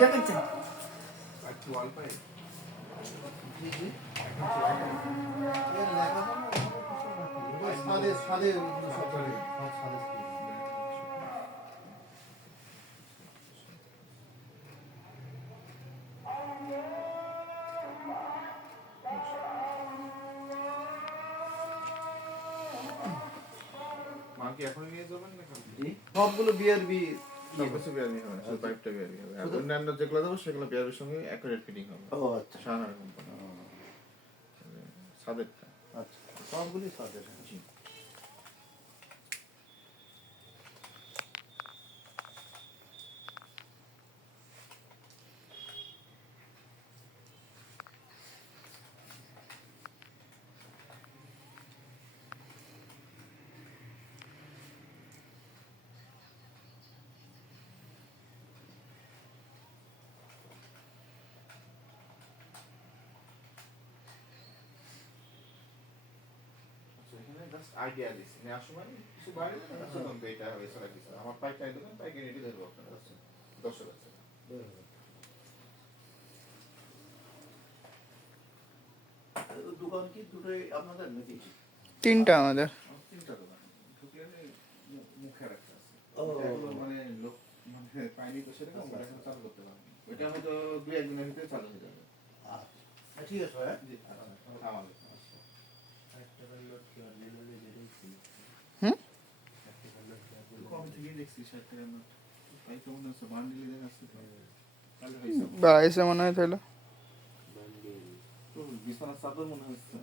করছেন সবগুলো বিআরবি অন্যান্য যেগুলো দেবো সেগুলো বিআরবির সঙ্গে অ্যাকুরেট ফিটিং হবে। ও আচ্ছা, শাহানার কোম্পানি সাদেরটা। আচ্ছা সবগুলি সাদের। জি। আইডিয়া দিচ্ছি নেওয়ার সময় কিছু বাইরে এটা এছাড়া কিছু আমার পাইকারি দোকান পাইকারি রেটে দেবো আপনার 10,000 টাকা। দোকান কি দুটোই আপনাদের নাকি? তিনটা আমাদের। তিনটা দোকান ঢুকলে মুখে রাখতে আছে ও। এগুলো মানে লোক মানে পাইনি তো সেরকম আমরা এখন চালু করতে পারবো না। ওইটা হয়তো 2-1 দিনের ভিতরে চালু হয়ে যাবে। আচ্ছা ঠিক আছে ভাই। জি আমাদের কম থেকে দেখছি 60 টাকার নোট তাই কেমন আছে বান্ডিলে দেখা আছে তাহলে হয়েছে বাড়াইছে মনে হয় তাহলে। তো বিছানার চাদর মনে হচ্ছে